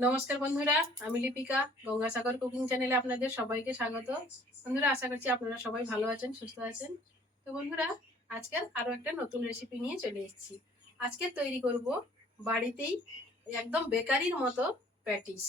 নমস্কার বন্ধুরা, আমি লিপিকা, গঙ্গাসাগর কুকিং চ্যানেলে আপনাদের সবাইকে স্বাগত। বন্ধুরা, আশা করছি আপনারা সবাই ভালো আছেন, সুস্থ আছেন। তো বন্ধুরা আজকে আরও একটা নতুন রেসিপি নিয়ে চলে এসেছি। আজকে তৈরি করব বাড়িতেই একদম বেকারির মতো প্যাটিস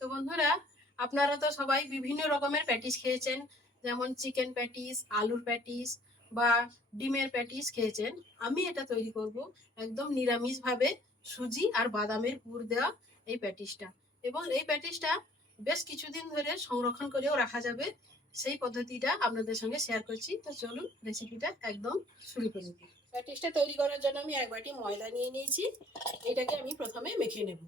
তো বন্ধুরা, আপনারা তো সবাই বিভিন্ন রকমের প্যাটিস খেয়েছেন, যেমন চিকেন প্যাটিস আলুর প্যাটিস বা ডিমের প্যাটিস খেয়েছেন। আমি এটা তৈরি করব একদম নিরামিষভাবে, সুজি আর বাদামের পুর দেওয়া এই প্যাটিসটা এবং এই প্যাটিসটা বেশ কিছুদিন ধরে সংরক্ষণ করেও রাখা যাবে। সেই পদ্ধতিটা আপনাদের সঙ্গে শেয়ার করছি। তো চলুন রেসিপিটা একদম শুরু করে। প্যাটিসটা তৈরি করার জন্য আমি এক বাটি ময়দা নিয়ে নিয়েছি। এটাকে আমি প্রথমে মেখে নেব।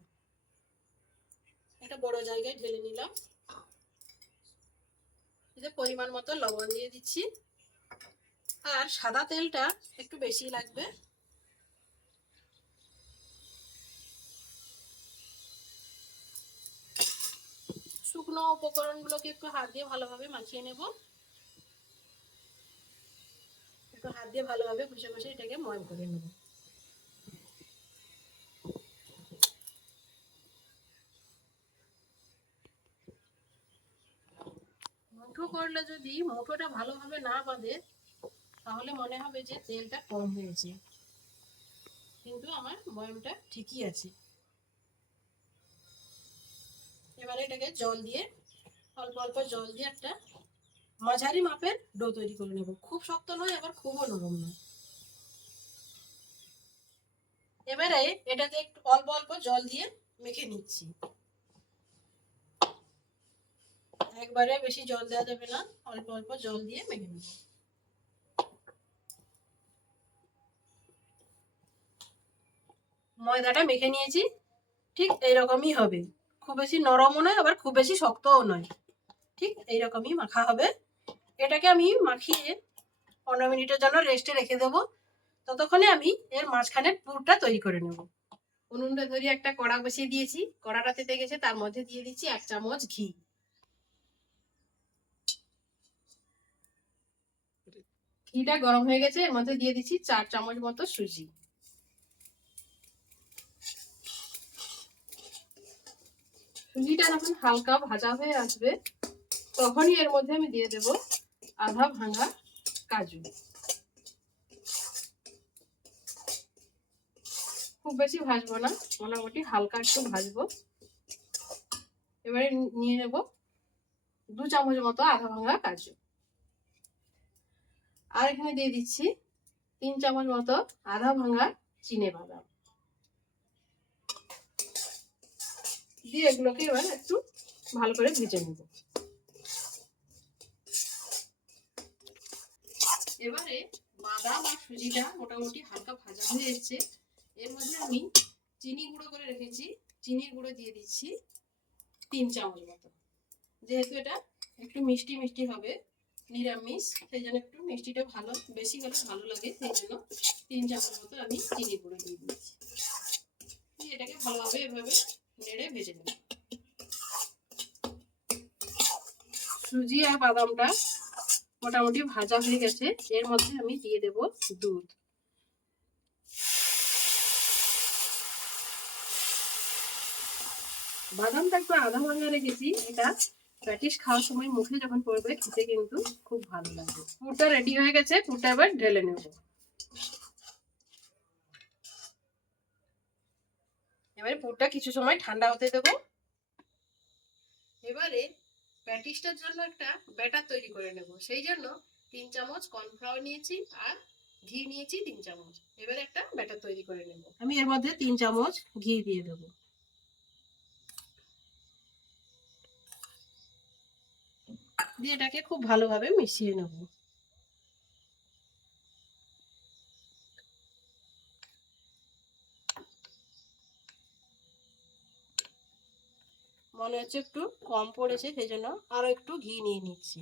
একটা বড় জায়গায় ঢেলে নিলাম। এতে পরিমাণ মতো লবণ দিয়ে দিচ্ছি। আর সাদা তেলটা একটু বেশি লাগবে। শুকনো উপকরণগুলোকে একটু হাত দিয়ে ভালোভাবে মাখিয়ে নেব। একটু হাত দিয়ে ভালোভাবে ঘষে ঘষে এটাকে ময়ম করে নেব। মুঠো করলে যদি মুঠোটা ভালোভাবে না বাঁধে, তাহলে মনে হবে যে তেলটা কম হয়েছে। কিন্তু আমার ময়মটা ঠিকই আছে। এবারে এটাকে জল দিয়ে, অল্প অল্প জল দিয়ে একটা মাঝারি মাপের ডো তৈরি করে নেব। খুব শক্ত নয়, আবার খুবও নরম নয়। এবারে এটাতে একটু অল্প অল্প জল দিয়ে মেখে নিচ্ছি। একবারে বেশি জল দেওয়া যাবে না, অল্প অল্প জল দিয়ে মেখে নেব। ময়দাটা মেখে নিয়েছি, ঠিক এইরকমই হবে। খুব বেশি নরমও নয়, আবার খুব বেশি শক্তও নয়। ঠিক এইরকমই মাখা হবে। এটাকে আমি মাখিয়ে পনেরো মিনিটের জন্য রেস্টে রেখে দেবো। ততক্ষণে আমি এর মাঝখানের পুরটা তৈরি করে নেব। উনুনটা ধরে একটা কড়া বসিয়ে দিয়েছি। কড়াটা তেতে গেছে, তার মধ্যে দিয়ে দিচ্ছি এক চামচ ঘি। ঘিটা গরম হয়ে গেছে, এর মধ্যে দিয়ে দিচ্ছি চার চামচ মতো সুজি। সুজিটা যখন হালকা ভাজা হয়ে আসবে, তখনই এর মধ্যে আমি দিয়ে দেব আধা ভাঙা কাজু। খুব বেশি ভাজবো না, মোটামুটি হালকা একটু ভাজবো। এবারে নিয়ে নেব দু চামচ মতো আধা ভাঙা কাজু। আর এখানে দিয়ে দিচ্ছি তিন চামচ মতো আধা ভাঙা চিনে বাদাম। দিয়ে এগুলোকে এবার একটু ভালো করে ভেজে নেব। এবারে বাদাম আর সুজিটা মোটামুটি হালকা ভাজা হয়ে এসছে। এর মধ্যে আমি চিনি গুঁড়ো করে রেখেছি। চিনির গুঁড়ো দিয়ে দিচ্ছি তিন চামচ মতো। যেহেতু এটা একটু মিষ্টি মিষ্টি হবে, নিরামিষ, সেই জন্য একটু মিষ্টিটা ভালো, বেশি হলে ভালো লাগে, সেই জন্য তিন চামচ মতো আমি চিনি গুঁড়ো দিয়ে দিচ্ছি। এটাকে ভালোভাবে এভাবে নেড়ে ভেজে নেব। সুজি আর বাদামটা মোটামুটি ভাজা হয়ে গেছে। এর মধ্যে আমি দিয়ে দেব দুধ। বাদামটা একটু আধা ভাঙা রেখেছি। এটা প্যাটিস খাওয়ার সময় মুখে যখন পড়বে, খেতে কিন্তু খুব ভালো লাগবে পুরটা রেডি হয়ে গেছে। পুরটা এবার ঢেলে নেব। এবারে পুরটা কিছু সময় ঠান্ডা হতে দেবো। এবারে প্যাটিসটার জন্য একটা ব্যাটার তৈরি করে নেব। সেই জন্য তিন চামচ কর্নফ্লাওয়ার নিয়েছি আর ঘি নিয়েছি তিন চামচ। এবারে একটা ব্যাটার তৈরি করে নেব। আমি এর মধ্যে তিন চামচ ঘি দিয়ে দেব। দিয়ে এটাকে খুব ভালোভাবে মিশিয়ে নেব। মনে হচ্ছে একটু কম পড়েছে সেই জন্য আরও একটু ঘি নিয়ে নিচ্ছি।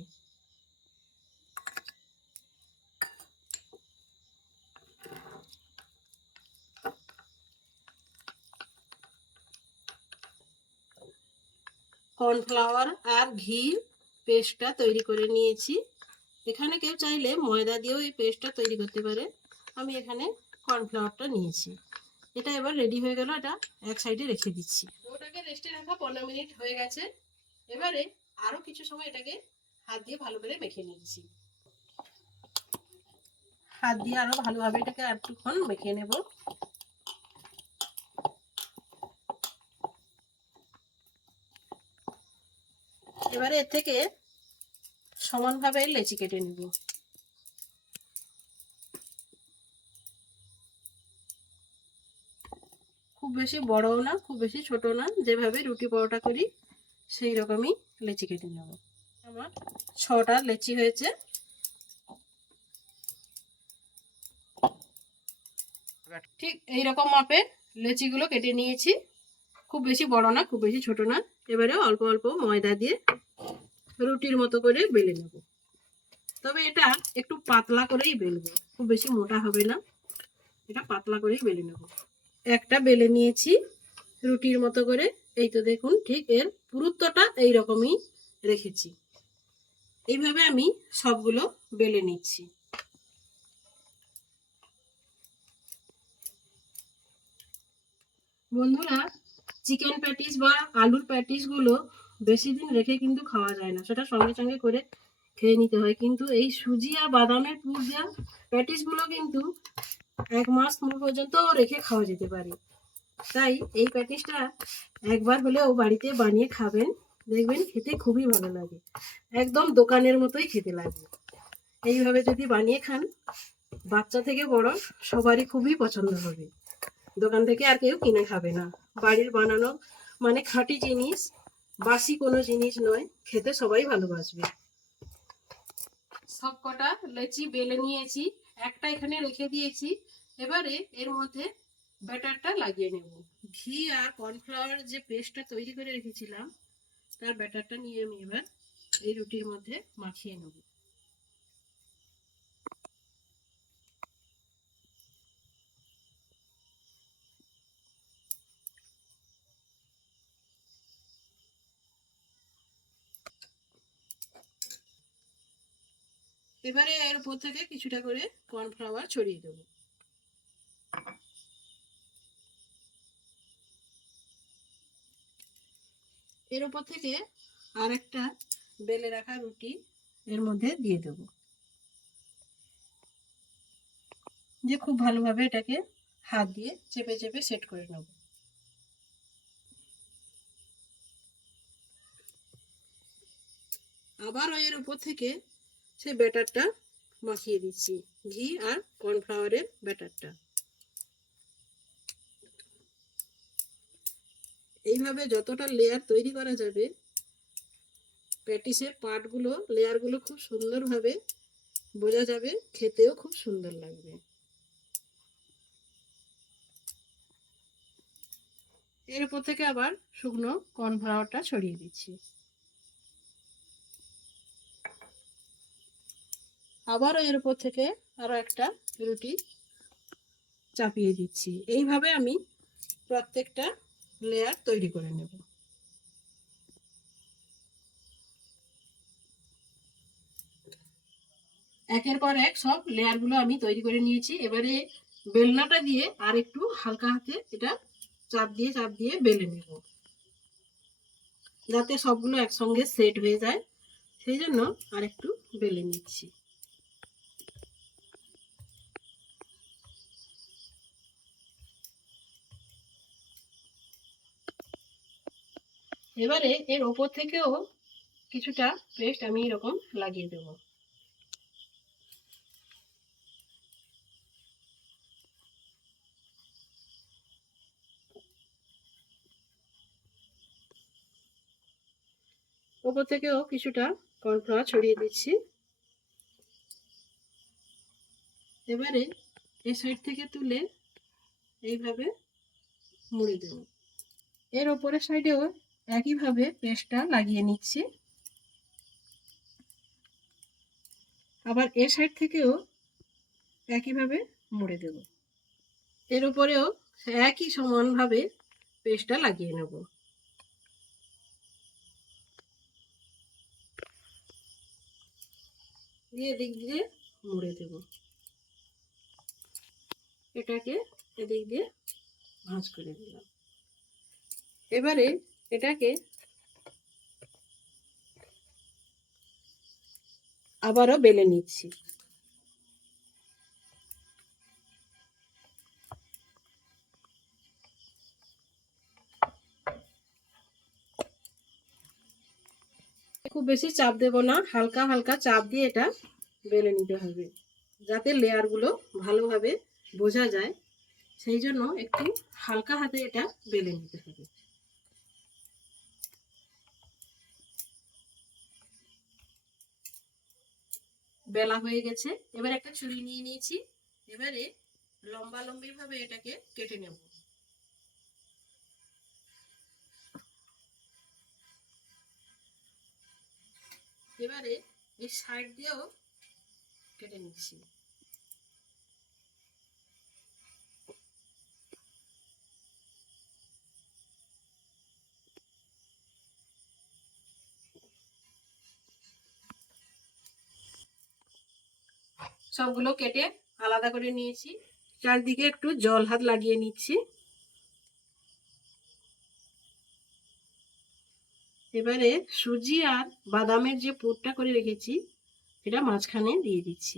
কর্নফ্লাওয়ার আর ঘি পেস্টটা তৈরি করে নিয়েছি। এখানে কেউ চাইলে ময়দা দিয়েও এই পেস্টটা তৈরি করতে পারে। আমি এখানে কর্নফ্লাওয়ারটা নিয়েছি। এটা এবার রেডি হয়ে গেল, এটা এক সাইডে রেখে দিচ্ছি। ওটা রেস্টে রাখা পনেরো মিনিট হয়ে গেছে। এবারে আরও কিছু সময় এটাকে হাত দিয়ে ভালো করে মেখে নিচ্ছি। হাত দিয়ে আরও ভালোভাবে এটাকে একটুক্ষণ মেখে নেব। এবারে এর থেকে সমানভাবে লেচি কেটে নিব খুব বেশি বড়ও না, খুব বেশি ছোট না। যেভাবে রুটি পরোটা করি, সেই রকমই লেচি কেটে নেব। আমার ছটা লেচি হয়েছে। ঠিক এই রকম মাপে লেচিগুলো কেটে নিয়েছি। খুব বেশি বড় না, খুব বেশি ছোট না। এবারে অল্প অল্প ময়দা দিয়ে রুটির মতো করে বেলে নেব। তবে এটা একটু পাতলা করেই বেলবো, খুব বেশি মোটা হবে না। এটা পাতলা করেই বেলে নেব। একটা বেলে নিয়েছি রুটির মতো করে। এই তো দেখুন, ঠিক এর পুরুত্বটা এই রকমই রেখেছি। এইভাবে আমি সবগুলো বেলে নিচ্ছি। বন্ধুরা, চিকেন প্যাটিস বা আলুর প্যাটিসগুলো বেশি দিন রেখে কিন্তু খাওয়া যায় না। সেটা সঙ্গে সঙ্গে করে খেয়ে নিতে হয়। কিন্তু এই সুজি আর বাদামের পুর দেওয়া প্যাটিসগুলো কিন্তু এক মাস পর্যন্ত রেখে খাওয়া যেতে পারে। তাই এই প্যাটিসটা একবার হলেও বাড়িতে বানিয়ে খাবেন। দেখবেন খেতে খুবই ভালো লাগে। একদম দোকানের মতোই খেতে লাগবে এইভাবে যদি বানিয়ে খান, বাচ্চা থেকে বড় সবারই খুবই পছন্দ হবে। দোকান থেকে আর কেউ কিনে খাবে না। বাড়ির বানানো মানে খাঁটি জিনিস, বাসি কোনো জিনিস নয়, খেতে সবাই ভালোবাসবে। সব কটা লেচি বেলে নিয়েছি। একটা এখানে রেখে দিয়েছি। এবারে এর মধ্যে ব্যাটারটা লাগিয়ে নেব। ঘি আর কর্নফ্লাওয়ার যে পেস্টটা তৈরি করে রেখেছিলাম, তার ব্যাটারটা নিয়ে আমি এবার এই রুটির মধ্যে মাখিয়ে নেব। এবারে এর উপর থেকে কিছুটা করে কর্নফ্লাওয়ার ছড়িয়ে দেবো। এর উপর থেকে আর একটা বেলে রাখা রুটি এর মধ্যে দিয়ে দেব। যে খুব ভালোভাবে এটাকে হাত দিয়ে চেপে চেপে সেট করে নেব। আবার এর উপর থেকে সে ব্যাটারটা মাখিয়ে দিচ্ছি। ঘি আর কর্নফ্লাওয়ারের ব্যাটারটা। এইভাবে যতটা লেয়ার তৈরি করা যাবে, প্যাটিসের পার্টগুলো লেয়ারগুলো খুব সুন্দরভাবে বোঝা যাবে, খেতেও খুব সুন্দর লাগবে। এর উপর থেকে আবার শুকনো কর্নফ্লাওয়ারটা ছড়িয়ে দিচ্ছি। আবারও এর উপর থেকে আরও একটা রুটি চাপিয়ে দিচ্ছি। এইভাবে আমি প্রত্যেকটা লেয়ার তৈরি করে নেব। একের পর এক সব লেয়ারগুলো আমি তৈরি করে নিয়েছি। এবারে বেলনাটা দিয়ে আর একটু হালকা হাতে এটা চাপ দিয়ে চাপ দিয়ে বেলে নেব। যাতে সবগুলো একসঙ্গে সেট হয়ে যায়। সেই জন্য আর একটু বেলে নিচ্ছি। এবারে এর ওপর থেকেও কিছুটা পেস্ট আমি এরকম লাগিয়ে দেব। ওপর থেকেও কিছুটা কর্নফ্লাওয়ার ছড়িয়ে দিচ্ছি। এবারে এই সাইড থেকে তুলে এইভাবে মুড়ে দেব। এর ওপরের সাইডেও একইভাবে পেস্টটা লাগিয়ে নিচ্ছি। আবার এর সাইড থেকেও একইভাবে মুড়ে দেব। এর উপরেও একই সমানভাবে পেস্টটা লাগিয়ে নেব। দিয়ে দিক দিয়ে মুড়ে দেব। এটাকে এদিক দিয়ে ভাঁজ করে দিলাম। এবারে এটাকে আবারও বেলে নিচ্ছি। খুব বেশি চাপ দেব না, হালকা হালকা চাপ দিয়ে এটা বেলে নিতে হবে, যাতে লেয়ারগুলো ভালোভাবে বোঝা যায়। সেই জন্য একটু হালকা হাতে এটা বেলে নিতে হবে। বেলা হয়ে গেছে। এবার একটা ছুরি নিয়ে নিয়েছি। এবারে লম্বা লম্বি ভাবে এটাকে কেটে নেব। এবারে এই সাইড দিয়েও কেটে নিচ্ছি। সবগুলো কেটে আলাদা করে নিয়েছি। চারদিকে একটু জল হাত লাগিয়ে নিচ্ছি। এবারে সুজি আর বাদামের যে পুরটা করে রেখেছি এটা মাঝখানে দিয়ে দিচ্ছি।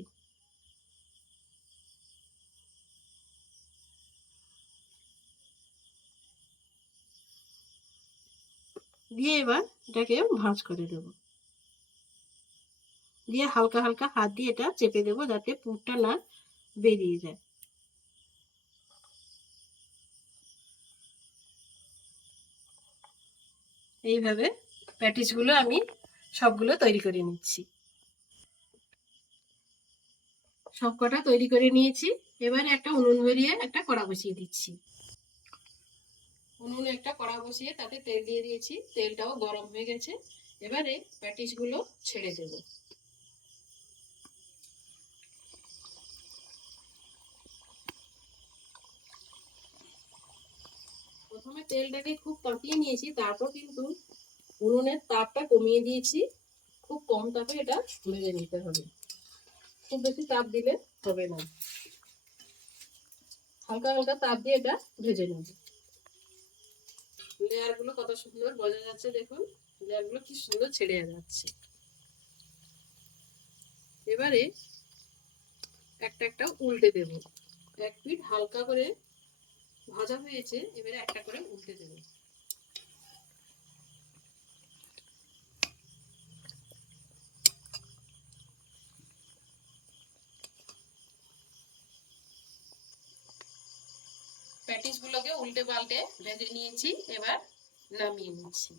দিয়ে এবার এটাকে ভাঁজ করে দেব দিয়ে হালকা হালকা হাত দিয়ে এটা চেপে দেবো যাতে পুরটা না বেরিয়ে যায়। এইভাবে প্যাটিসগুলো আমি সবগুলো তৈরি করে নিচ্ছি। সব কটা তৈরি করে নিয়েছি। এবারে একটা উনুন ভরিয়ে একটা কড়া বসিয়ে দিচ্ছি। উনুনে একটা কড়া বসিয়ে তাতে তেল দিয়ে দিয়েছি। তেলটাও গরম হয়ে গেছে। এবারে প্যাটিসগুলো ছেড়ে দেব। প্রথমে তেলটাকে খুব কাঁপিয়ে নিয়েছি, তারপর কিন্তু উনুনের তাপটা কমিয়ে দিয়েছি। খুব কম তাপে এটা ভেজে নিতে হবে। খুব বেশি তাপ দিলে হবে না। হালকা হালকা তাপ দিয়ে এটা ভেজে নেব। লেয়ারগুলো কত সুন্দর বোঝা যাচ্ছে দেখুন। লেয়ারগুলো কি সুন্দর ছেড়ে যাচ্ছে। এবারে একটা একটা উল্টে দেব। এক পিঠ হালকা করে ভাজা হয়েছে, এবারে একটা করে উল্টে দেব। প্যাটিস গুলোকে উল্টে পাল্টে ভেজে নিয়েছি, এবার নামিয়ে নিচ্ছি।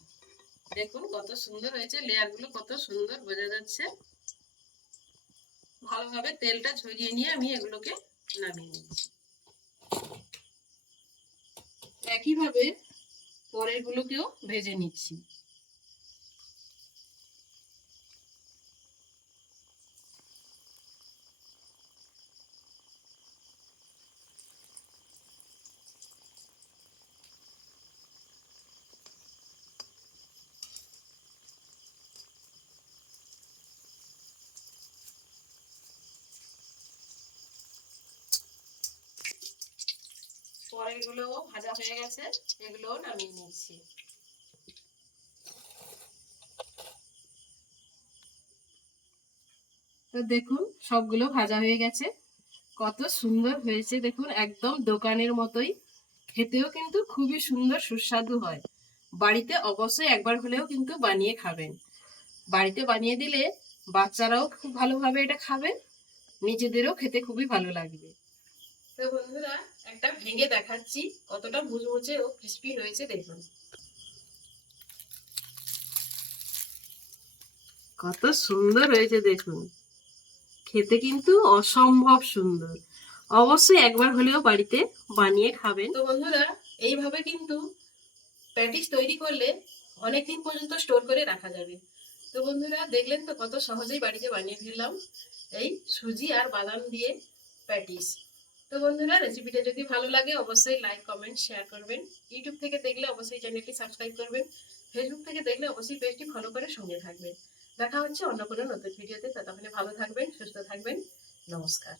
দেখুন কত সুন্দর হয়েছে লেয়ারগুলো কত সুন্দর বোঝা যাচ্ছে। ভালোভাবে তেলটা ঝরিয়ে নিয়ে আমি এগুলোকে নামিয়ে নিচ্ছি। একইভাবে পরের গুলোকেও ভেজে নিচ্ছি। ভাজা হয়ে গেছে এগুলো নামিয়ে তো দেখুন, সবগুলো ভাজা হয়ে গেছে। কত সুন্দর হয়েছে, দেখুন, একদম দোকানের মতোই। খেতেও কিন্তু খুবই সুন্দর, সুস্বাদু হয়। বাড়িতে অবশ্যই একবার হলেও কিন্তু বানিয়ে খাবেন। বাড়িতে বানিয়ে দিলে বাচ্চারাও খুব ভালোভাবে এটা খাবে, নিজেদেরও খেতে খুবই ভালো লাগবে। তো বন্ধুরা একটা ভেঙে দেখাচ্ছি কতটা মুচমুচে ও ক্রিস্পি হয়েছে দেখুন। কত সুন্দর হয়েছে দেখুন। খেতে কিন্তু অসম্ভব সুন্দর। অবশ্যই একবার হলেও বাড়িতে বানিয়ে খাবেন। তো বন্ধুরা এইভাবে কিন্তু প্যাটিস তৈরি করলে অনেকদিন পর্যন্ত স্টোর করে রাখা যাবে। তো বন্ধুরা দেখলেন তো কত সহজেই বাড়িতে বানিয়ে ফেললাম। এই সুজি আর বাদাম দিয়ে প্যাটিস। তো বন্ধুরা রেসিপিটা যদি ভালো লাগে, অবশ্যই লাইক কমেন্ট শেয়ার করবেন। ইউটিউব থেকে দেখলে অবশ্যই চ্যানেলটি সাবস্ক্রাইব করবেন। ফেসবুক থেকে দেখলে অবশ্যই পেজটি ফলো করে সঙ্গে থাকবেন। দেখা হচ্ছে অন্য কোনো নতুন ভিডিওতে ততক্ষণে ভালো থাকবেন, সুস্থ থাকবেন। নমস্কার।